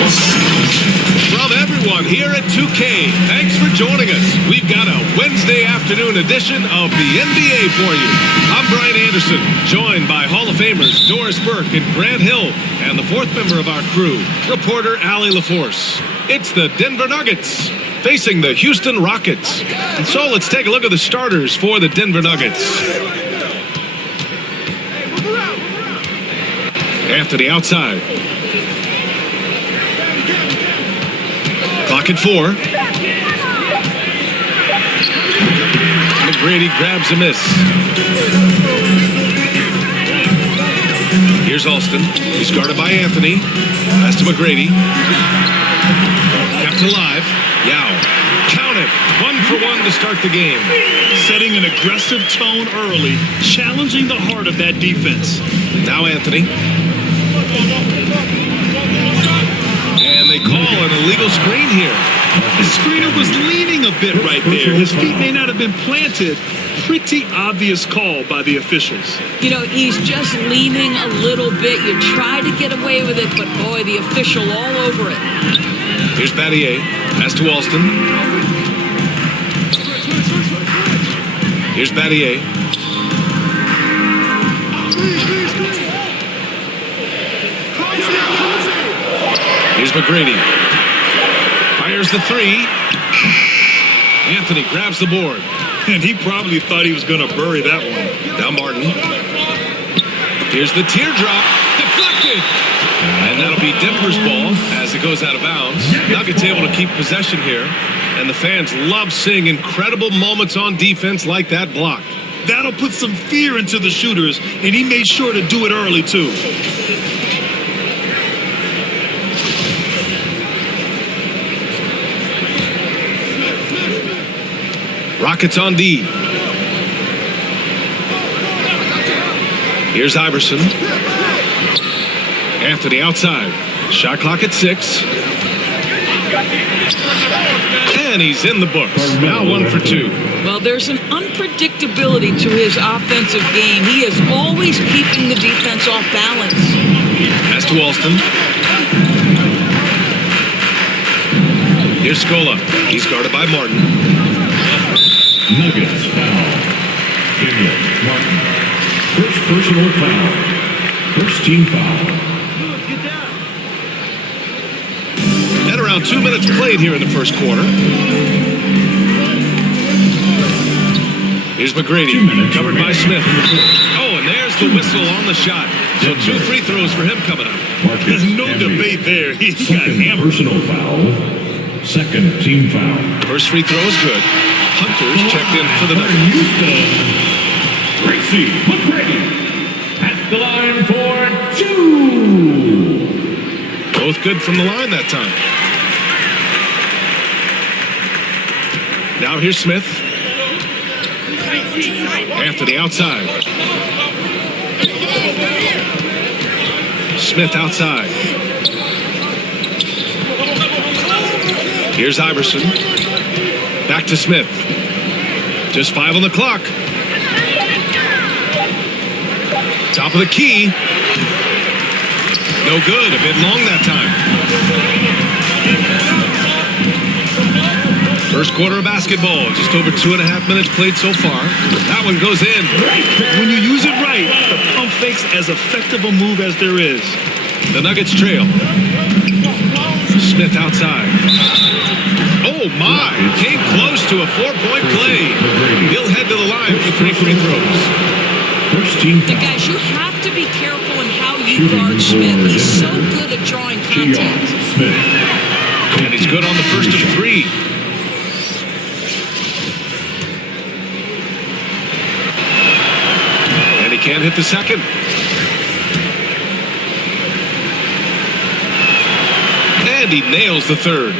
From everyone here at 2K, thanks for joining us. We've got a Wednesday afternoon edition of the NBA for you. I'm Brian Anderson, joined by Hall of Famers Doris Burke and Grant Hill, and the fourth member of our crew, reporter Allie LaForce. It's the Denver Nuggets facing the Houston Rockets. And so let's take a look at the starters for the Denver Nuggets. Anthony outside. Clock at 4. Mcgrady grabs a miss. Here's Alston. He's guarded by Anthony. Pass to Mcgrady. Kept alive. Yao. Count it. 1 for 1 to start the game. Setting an aggressive tone early, challenging the heart of that defense. Now Anthony. And they call an illegal screen here. The screener was leaning a bit right there. His feet may not have been planted. Pretty obvious call by the officials. You know, he's just leaning a little bit. You try to get away with it, but boy, the official all over it. Here's Battier. Pass to Alston. Here's Battier. Here's Mcgrady. Fires the 3. Anthony grabs the board. And he probably thought he was going to bury that one. Now Martin. Here's the teardrop. Deflected. And that'll be Denver's ball as it goes out of bounds. Nuggets able to keep possession here. And the fans love seeing incredible moments on defense like that block. That'll put some fear into the shooters, and he made sure to do it early, too. Rockets on D. Here's Iverson. Anthony outside. Shot clock at 6. And he's in the books. Now 1 for 2. Well, there's an unpredictability to his offensive game. He is always keeping the defense off balance. Pass to Alston. Here's Scola. He's guarded by Martin. Nuggets foul. Martin. First personal foul. First team foul. At around 2 minutes played here in the first quarter. Here's Mcgrady, covered by Smith. Oh, and there's the whistle on the shot. So 2 free throws for him coming up. There's no debate there. He got hammered. Personal foul. Second team foul. First free throw is good. Hunter's checked in for the Nuggets. Tracy Mcgrady at the line for 2. Both good from the line that time. Now here's Smith. Anthony outside. Smith outside. Here's Iverson. Back to Smith. Just 5 on the clock. Top of the key. No good. A bit long that time. First quarter of basketball. Just over 2.5 minutes played so far. That one goes in. When you use it right, the pump fake's as effective a move as there is. The Nuggets trail. Smith outside. Oh my! Came close to a 4-point play. He'll head to the line for 3 free throws. First team The guys, you have to be careful in how you guard Smith. He's so good at drawing contact. Smith. And he's good on the first of 3. And he can't hit the second. And he nails the third.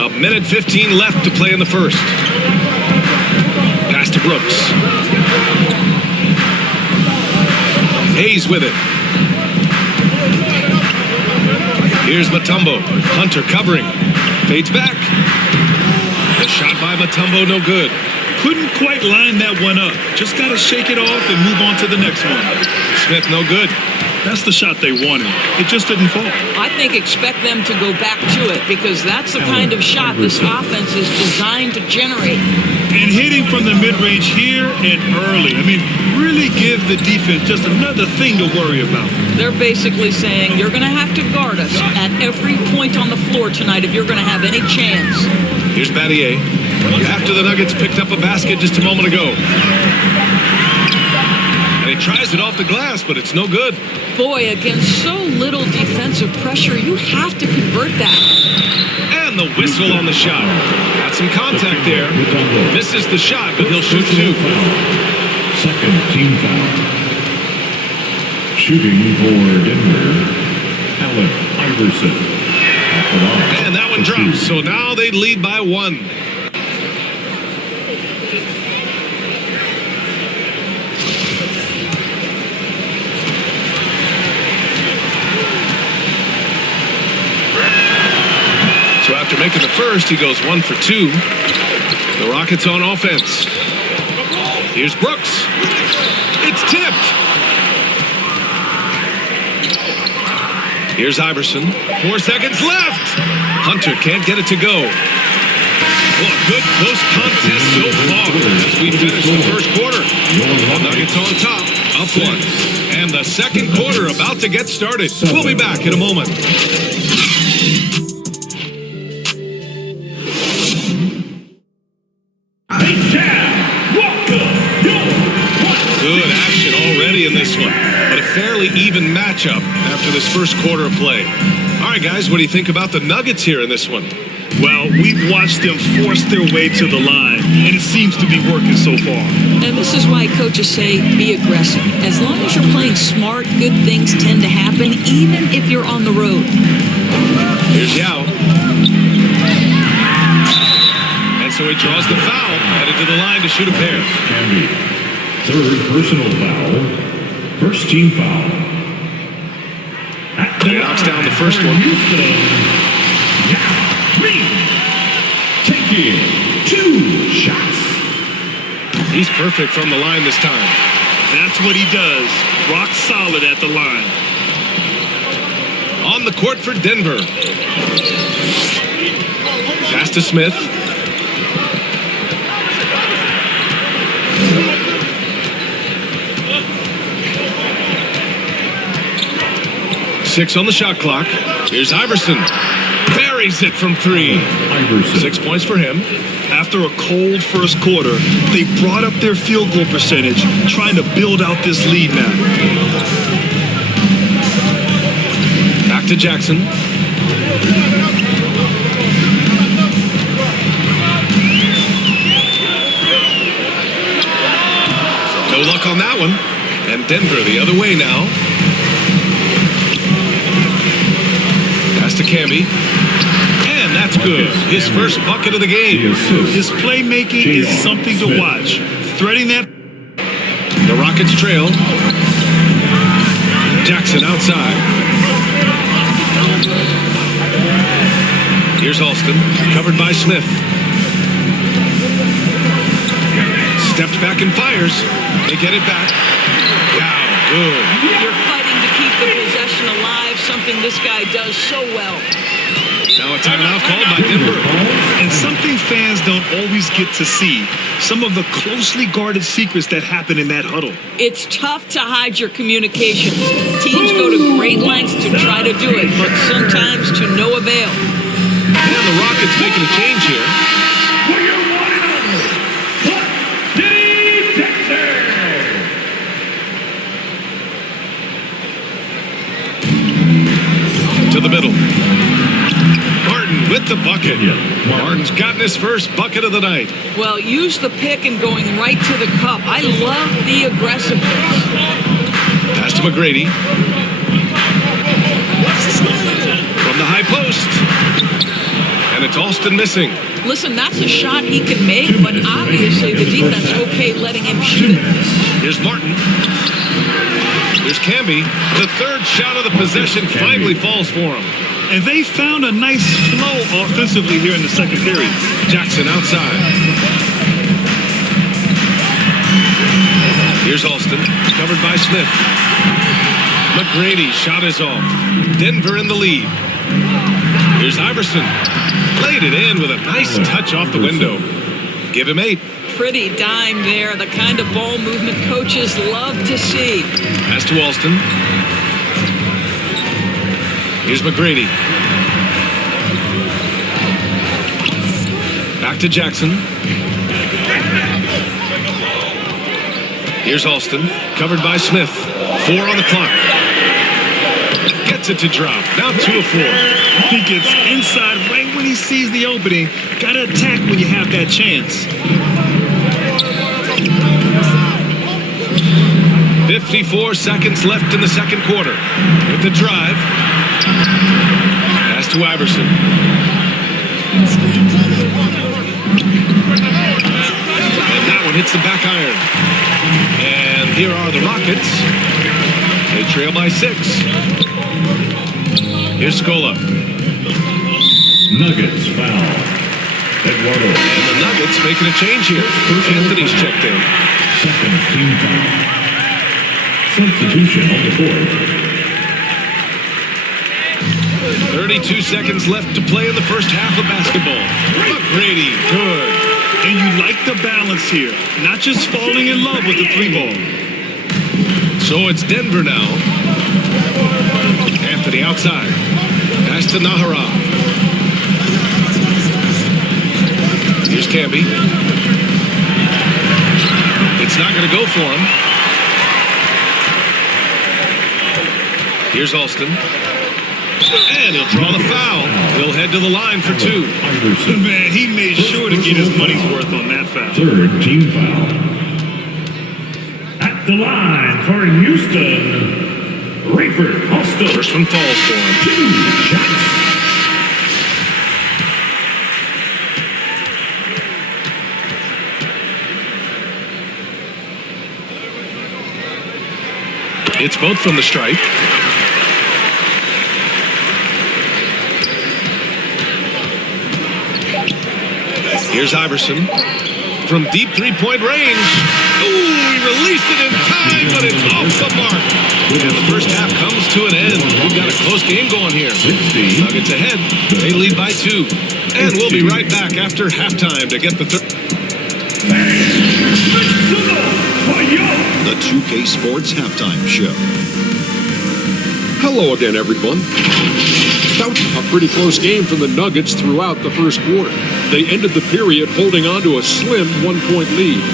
1:15 left to play in the first. Pass to Brooks. Hayes with it. Here's Mutombo. Hunter covering. Fades back. The shot by Mutombo, no good. Couldn't quite line that one up. Just got to shake it off and move on to the next one. Smith, no good. That's the shot they wanted. It just didn't fall. I think expect them to go back to it because that's the kind of shot this offense is designed to generate. And hitting from the mid-range here and early. I mean, really give the defense just another thing to worry about. They're basically saying you're going to have to guard us at every point on the floor tonight if you're going to have any chance. Here's Battier. After the Nuggets picked up a basket just a moment ago. And he tries it off the glass, but it's no good. Boy, against so little defensive pressure, you have to convert that. And the whistle on the shot. Got some contact there. Misses the shot, but he'll shoot two. Second team foul. Shooting for Denver, Allen Iverson. And that one drops, so now they lead by one. So after making the first, he goes 1 for 2. The Rockets on offense. Here's Brooks. It's tipped. Here's Iverson. 4 seconds left. Hunter can't get it to go. Well, good close contest so far as we finish the first quarter. Nuggets on top, up 1. And the second quarter about to get started. We'll be back in a moment. Good action already in this one, but a fairly even matchup after this first quarter of play. All right, guys, what do you think about the Nuggets here in this one? Well, we've watched them force their way to the line, and it seems to be working so far. And this is why coaches say be aggressive. As long as you're playing smart, good things tend to happen, even if you're on the road. Here's Yao. And so he draws the foul, headed to the line to shoot a pair. Third personal foul. First team foul. He knocks down the first one. Taking 2 shots. He's perfect from the line this time. That's what he does. Rock solid at the line. On the court for Denver. Pass to Smith. Six on the shot clock. Here's Iverson. Buries it from 3. Iverson. 6 points for him. After a cold first quarter, they brought up their field goal percentage, trying to build out this lead now. Back to Jackson. No luck on that one. And Denver the other way now. Pass to Camby. And that's good. His first bucket of the game. His playmaking is something to watch. Threading that. The Rockets trail. Jackson outside. Here's Alston. Covered by Smith. Steps back and fires. They get it back. Wow, good. You're fighting to keep the possession alive, something this guy does so well. Now a timeout called by Denver. And something fans don't always get to see. Some of the closely guarded secrets that happen in that huddle. It's tough to hide your communications. Teams go to great lengths to try to do it, but sometimes to no avail. And the Rockets making a change here. To the middle. Martin with the bucket. Martin's gotten his first bucket of the night. Well, use the pick and going right to the cup. I love the aggressiveness. Pass to Mcgrady. From the high post. And it's Alston missing. Listen, that's a shot he can make, but obviously the defense okay letting him shoot it. Here's Martin. Here's Camby. The third shot of the possession finally falls for him. And they found a nice flow offensively here in the second period. Jackson outside. Here's Alston. Covered by Smith. Mcgrady shot is off. Denver in the lead. Here's Iverson. Laid it in with a nice touch off the window. Give him 8. Pretty dime there. The kind of ball movement coaches love to see. Pass to Alston. Here's Mcgrady. Back to Jackson. Here's Alston. Covered by Smith. 4 on the clock. Gets it to drop. Now 2 of 4. He gets inside right when he sees the opening. Got to attack when you have that chance. 54 seconds left in the second quarter. With the drive. Pass to Iverson. And that one hits the back iron. And here are the Rockets. They trail by 6. Here's Scola. Nuggets foul. Eduardo. And the Nuggets making a change here. Anthony's checked in. Second team foul. Substitution on the court. 32 seconds left to play in the first half of basketball. Mcgrady, good. And you like the balance here. Not just falling in love with the 3 ball. So it's Denver now. Anthony outside. Pass to Nahara. Here's Camby. It's not going to go for him. Here's Alston. And he'll draw the foul. He'll head to the line for 2. Iverson. Man, he made sure to get his money's worth on that foul. Third team foul. At the line for Houston. Rayford Alston. First one falls for him. 2 shots. It's both from the stripe. Here's Iverson. From deep 3-point range. Ooh, he released it in time, but it's off the mark. And the first half comes to an end. We've got a close game going here. 60. Nuggets ahead. They lead by 2. And we'll be right back after halftime to get the third. The 2K Sports Halftime Show. Hello again, everyone. That was a pretty close game for the Nuggets throughout the first quarter. They ended the period holding on to a slim 1-point lead.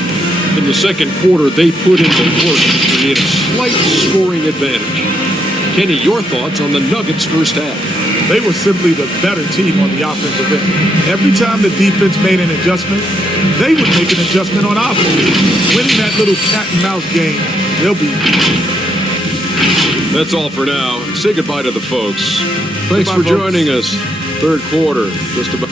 In the second quarter, they put in the work to create a slight scoring advantage. Kenny, your thoughts on the Nuggets' first half? They were simply the better team on the offensive end. Every time the defense made an adjustment, they would make an adjustment on offense. Winning that little cat and mouse game, they'll be. That's all for now. Say goodbye to the folks. Thanks Goodbye, for joining us. Third quarter, just about.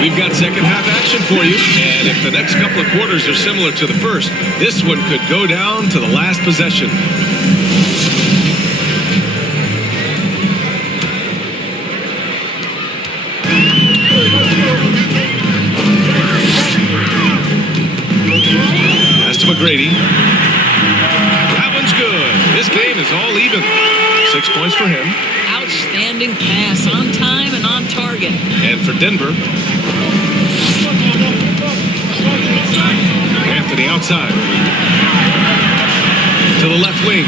We've got second half action for you. And if the next couple of quarters are similar to the first, this one could go down to the last possession. Pass to Mcgrady. That one's good. This game is all even. 6 points for him. Outstanding pass, on time and on target. And for Denver, Anthony outside. To the left wing.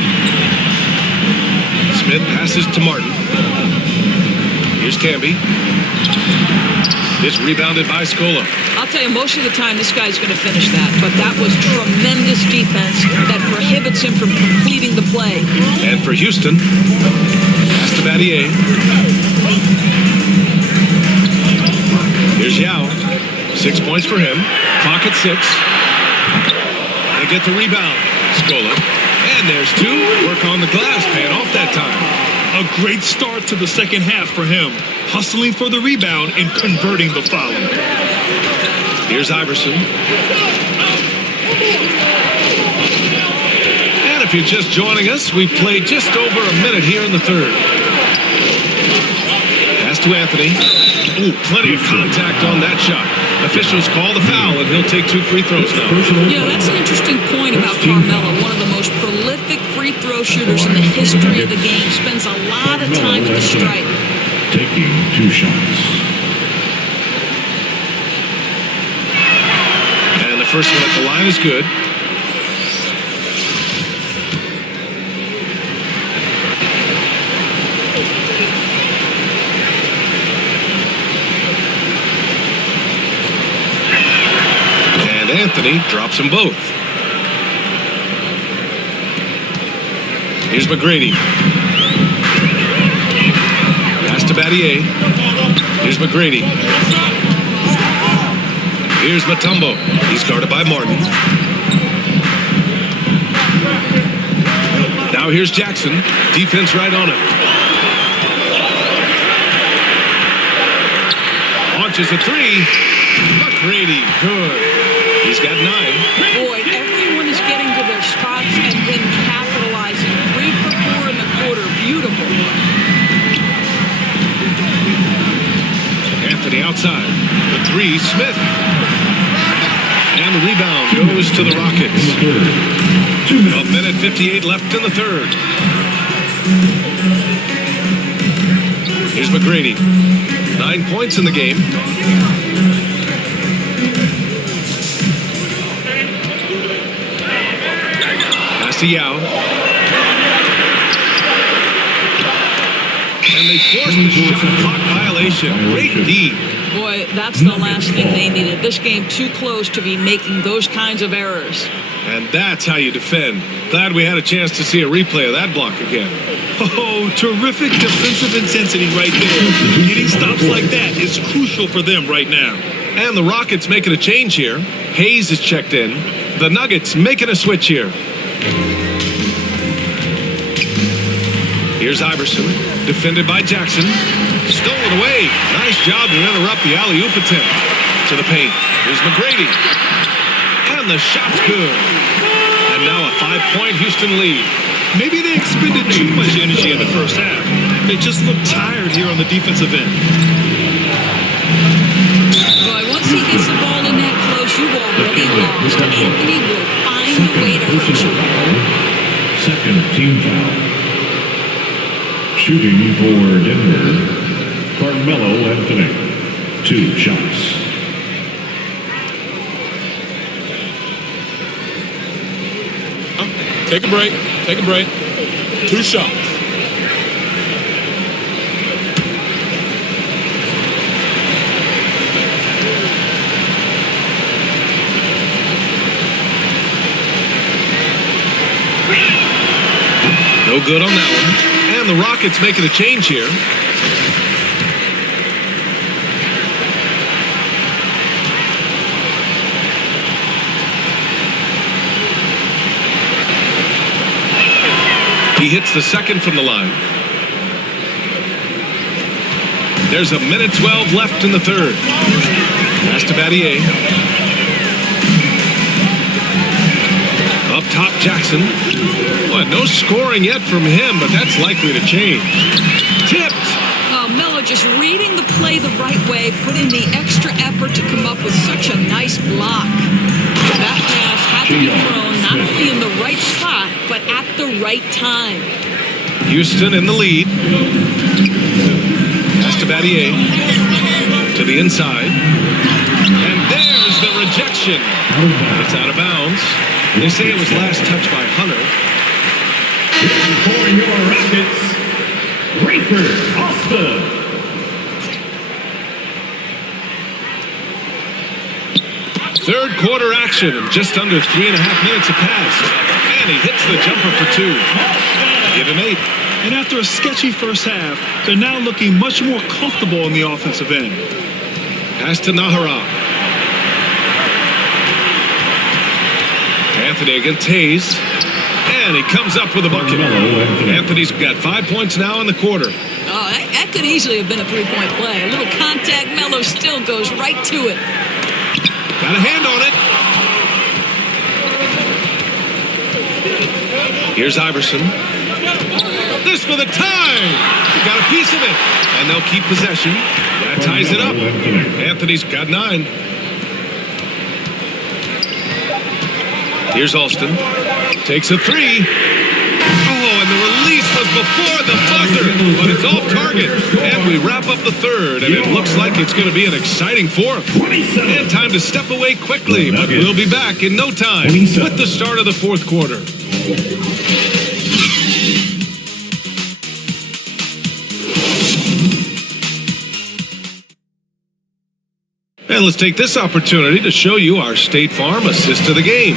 Smith passes to Martin. Here's Camby. It's rebounded by Scola. I'll tell you, most of the time this guy's going to finish that, but that was tremendous defense that prohibits him from completing the play. And for Houston, pass to Battier. Here's Yao. 6 points for him. Clock at 6. They get the rebound. Scola. And there's 2. Work on the glass, paying off that time. A great start to the second half for him. Hustling for the rebound and converting the foul. Here's Iverson. And if you're just joining us, we played just over a minute here in the third. Pass to Anthony. Ooh, plenty of contact on that shot. Officials call the foul, and he'll take 2 free throws now. Yeah, that's an interesting point about Carmelo. One of the most prolific free throw shooters in the history of the game. Spends a lot of time at the stripe. Taking 2 shots. And the first one at the line is good. Anthony drops them both. Here's Mcgrady. Pass to Battier. Here's Mcgrady. Here's Mutombo. He's guarded by Martin. Now here's Jackson. Defense right on him. Launches a 3. Mcgrady, good. He's got 9. Boy, everyone is getting to their spots and then capitalizing. 3 for 4 in the quarter. Beautiful. Anthony outside. The 3, Smith. And the rebound goes to the Rockets. 1 minute 58 left in the third. Here's Mcgrady. 9 points in the game. Yao. And they forced the shot clock violation. Great D. Boy, that's the last thing they needed. This game too close to be making those kinds of errors. And that's how you defend. Glad we had a chance to see a replay of that block again. Oh, terrific defensive intensity right there. Getting stops like that is crucial for them right now. And the Rockets making a change here. Hayes is checked in. The Nuggets making a switch here. Here's Iverson, defended by Jackson. Stolen away. Nice job to interrupt the alley-oop attempt. To the paint. Here's Mcgrady. And the shot's good. And now a 5-point Houston lead. Maybe they expended too much energy in the first half. They just look tired here on the defensive end. Boy, once he gets the ball in that close, you've already lost. Anthony will find a way to hurt you. Second team foul. Shooting for Denver, Carmelo Anthony. 2 shots. Take a break. Take a break. 2 shots. No good on that one. And the Rockets making a change here. He hits the second from the line. There's a minute 12 left in the third. Pass to Battier. Up top, Jackson. Well, no scoring yet from him, but that's likely to change. Tipped. Melo just reading the play the right way, putting the extra effort to come up with such a nice block. That pass had to be thrown not only in the right spot, but at the right time. Houston in the lead. Pass to Battier. To the inside. And there's the rejection. It's out of bounds. They say it was last touched by Hunter. For your Rockets, Rayford Austin. Third quarter action. Just under 3.5 minutes have passed. And he hits the jumper for 2. Give him 8. And after a sketchy first half, they're now looking much more comfortable on the offensive end. Pass to Nahara. Anthony against Hayes. And he comes up with a bucket. Anthony's got 5 points now in the quarter. Oh, that could easily have been a 3-point play. A little contact, Melo still goes right to it. Got a hand on it. Here's Iverson. This for the tie. He got a piece of it. And they'll keep possession. That ties it up. Anthony's got 9. Here's Alston. Takes a 3. Oh, and the release was before the buzzer. But it's off target. And we wrap up the third. And it looks like it's going to be an exciting fourth. And time to step away quickly. But we'll be back in no time with the start of the fourth quarter. And let's take this opportunity to show you our State Farm assist to the game.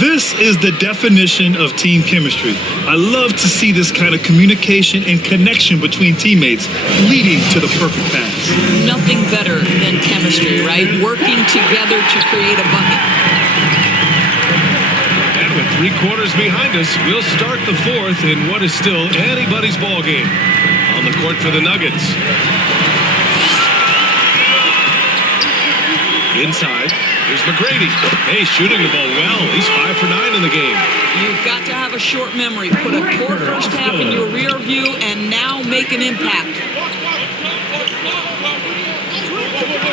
This is the definition of team chemistry. I love to see this kind of communication and connection between teammates leading to the perfect pass. Nothing better than chemistry, right? Working together to create a bucket. And with 3 quarters behind us, we'll start the fourth in what is still anybody's ball game. On the court for the Nuggets. Inside, here's Mcgrady. Hey, shooting the ball well. He's 5 for 9 in the game. You've got to have a short memory. Put a poor first half in your rear view and now make an impact.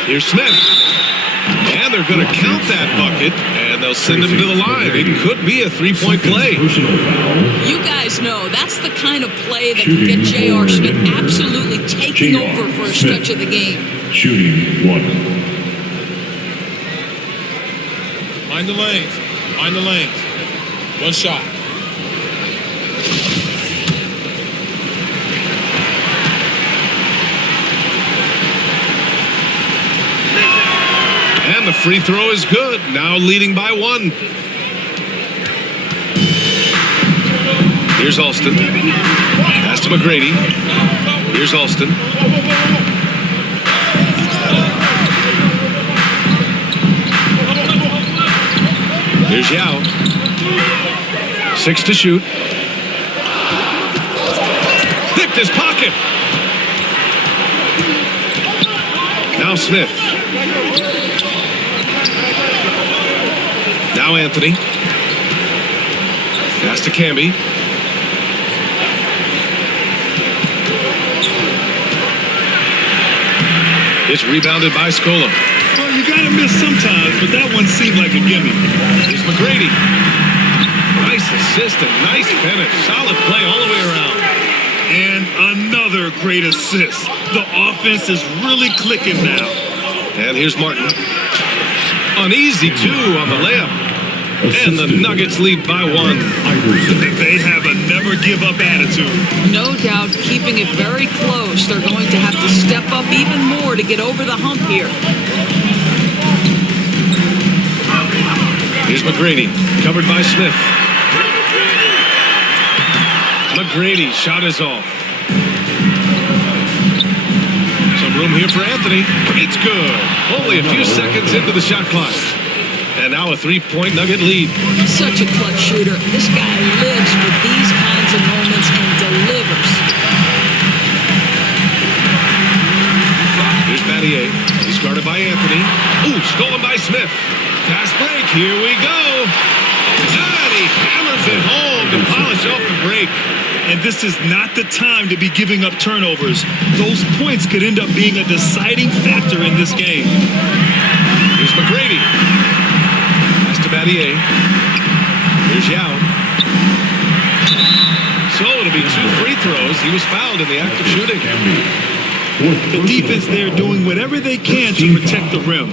Here's Smith. And they're going to count that bucket, and they'll send him to the line. It could be a 3-point play. You guys know that's the kind of play that can get J.R. Smith absolutely taking over for a stretch of the game. Shooting 1. Mind the lanes. Mind the lanes. 1 shot. And the free throw is good. Now leading by 1. Here's Alston. Pass to Mcgrady. Here's Alston. Here's Yao. 6 to shoot. Picked his pocket. Now Smith. Now Anthony. Pass to Camby. It's rebounded by Scola. Well, you gotta miss sometimes, but that one seemed like a gimme. Here's Mcgrady. Nice assist and nice finish. Solid play all the way around. And another great assist. The offense is really clicking now. And here's Martin. An easy 2 on the layup. And the Nuggets lead by 1. They have a never-give-up attitude. No doubt, keeping it very close. They're going to have to step up even more to get over the hump here. Here's Mcgrady, covered by Smith. Mcgrady, shot is off. Some room here for Anthony. It's good. Only a few seconds into the shot clock. And now a 3-point Nugget lead. Such a clutch shooter. This guy lives for these kinds of moments and delivers. Here's Battier. He's guarded by Anthony. Ooh, stolen by Smith. Fast break. Here we go. And he hammers it home to polish off the break. And this is not the time to be giving up turnovers. Those points could end up being a deciding factor in this game. Here's Mcgrady. To Battier. Here's Yao. So it'll be 2 free throws. He was fouled in the act of shooting. The defense there doing whatever they can to protect the rim.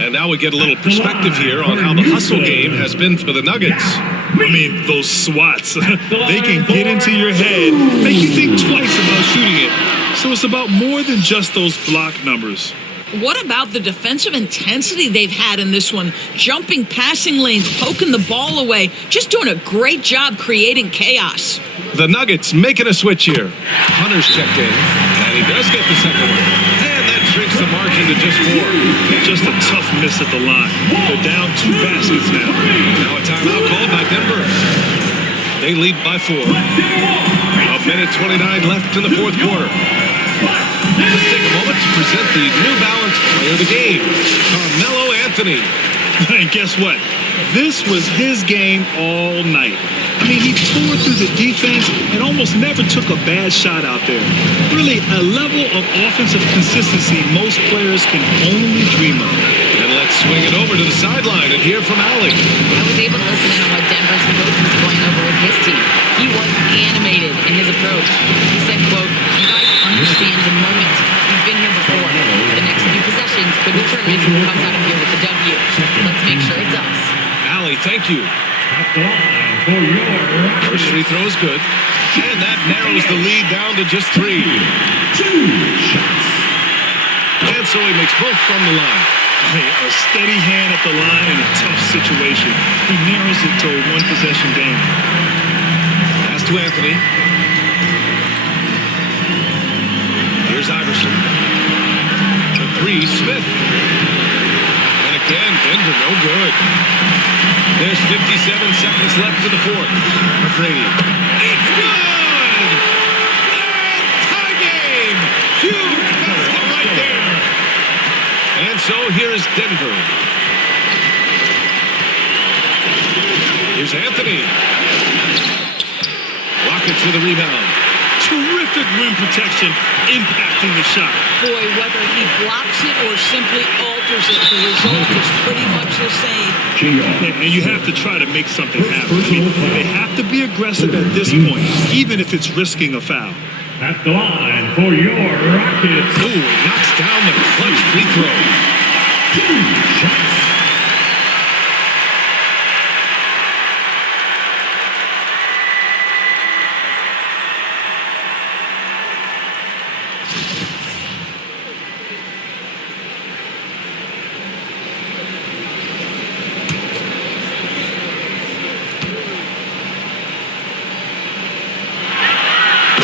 And now we get a little perspective here on how the hustle game has been for the Nuggets. I mean, those swats, they can get into your head, make you think twice about shooting it. So it's about more than just those block numbers. What about the defensive intensity they've had in this one? Jumping passing lanes, poking the ball away, just doing a great job creating chaos. The Nuggets making a switch here. Hunter's checked in, and he does get the second one. And that shrinks the margin to just 4. Just a tough miss at the line. They're down 2 baskets now. Now a timeout called by Denver. They lead by 4. A minute 29 left in the fourth quarter. Let's take a moment to present the New Balance player of the game, Carmelo Anthony. And guess what? This was his game all night. I mean, he tore through the defense and almost never took a bad shot out there. Really, a level of offensive consistency most players can only dream of. And let's swing it over to the sideline and hear from Allie. I was able to listen in on what Denver's coach was going over with his team. He was animated in his approach. He said, quote, "You guys understand the moment. You've been here before. The next few possessions could determine who comes out of here with the W. Let's make sure it's us." Allie, thank you. At the line for your First free throw is good. And that narrows the lead down to just 3. 2 shots. And so he makes both from the line. Hey, a steady hand at the line in a tough situation. He narrows it to a one-possession game. Pass to Anthony. Here's Iverson. The 3, Smith. And again, Denver no good. There's 57 seconds left in the 4th. Mcgrady. It's good! And tie game! Huge basket right there. And so here's Denver. Here's Anthony. Rockets with a rebound. Terrific rim protection, impacting the shot. Boy, whether he blocks it or simply alters it, the result is pretty much the same. And you have to try to make something happen. I mean, they have to be aggressive at this point, even if it's risking a foul. At the line for your Rockets. Ooh, it knocks down the clutch free throw. 2 shots.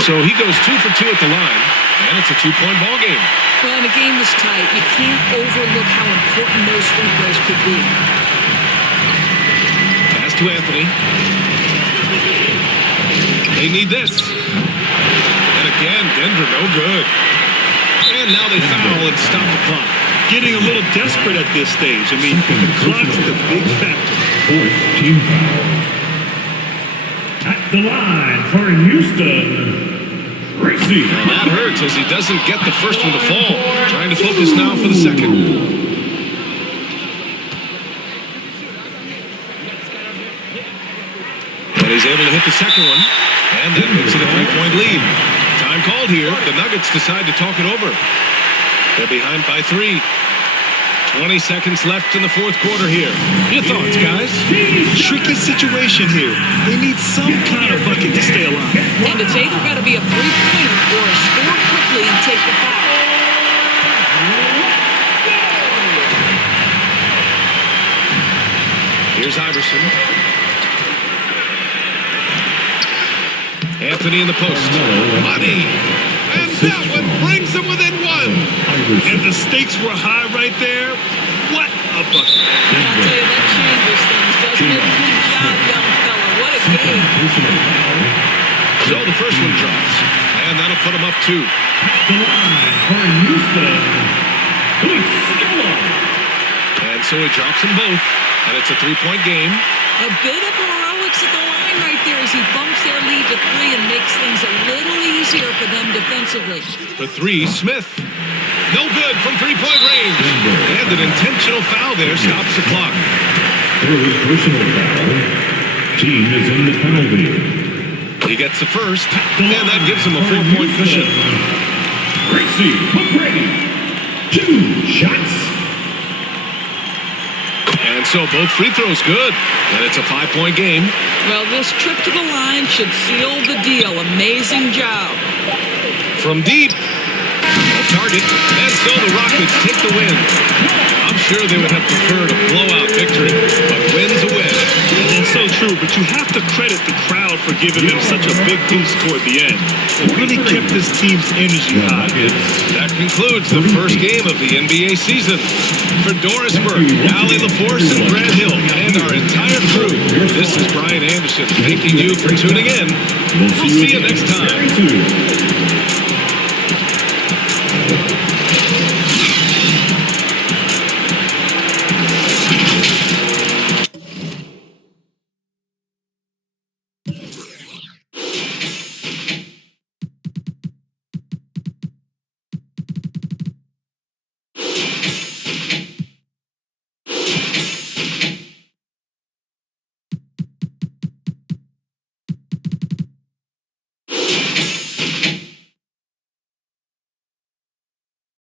So he goes 2 for 2 at the line, and it's a 2-point ball game. Well, in a game this tight, you can't overlook how important those free throws could be. Pass to Anthony. They need this. And again, Denver no good. And now they foul and stop the clock. Getting a little desperate at this stage. I mean, the clock's the big factor. 4th team foul. At the line for Houston. Tracy. Well, that hurts as he doesn't get the first one to fall. Trying to focus now for the second. And he's able to hit the second one. And that makes it a 3-point lead. Time called here. The Nuggets decide to talk it over. They're behind by 3. 20 seconds left in the 4th quarter here. Your thoughts, guys? Tricky situation here. They need some kind of bucket to stay alive. And it's either got to be a three-pointer or a score quickly and take the foul. Here's Iverson. Anthony in the post. Money! And that one brings them within 1. And the stakes were high right there. What a bucket. I'll tell you, that changes things, doesn't it? Good job, young fella. What a game. So the first one drops. And that'll put him up 2. The line for Houston. It's Galorw. And so he drops them both. And it's a 3-point game. A bit of heroics at the line right there as he bumps their lead to 3 and makes things a little easier for them defensively. The 3, Smith. No good from 3-point range. And an intentional foul there stops the clock. 3rd personal foul. Team is in the penalty. He gets the first, and that gives him a 4-point cushion. Tracy, Mcgrady. 2 shots. And so both free throws good, and it's a 5-point game. Well, this trip to the line should seal the deal. Amazing job. From deep, off target, and so the Rockets take the win. I'm sure they would have preferred a blowout victory, but win's a win. It's so true, but you have to credit the crowd for giving them such a big boost toward the end. It really kept this team's energy high. That concludes the first game of the NBA season. For Doris Burke, Allie LaForce, and Brad Hill, and our entire crew, this is Brian Anderson thanking you for tuning in. We'll see you next time.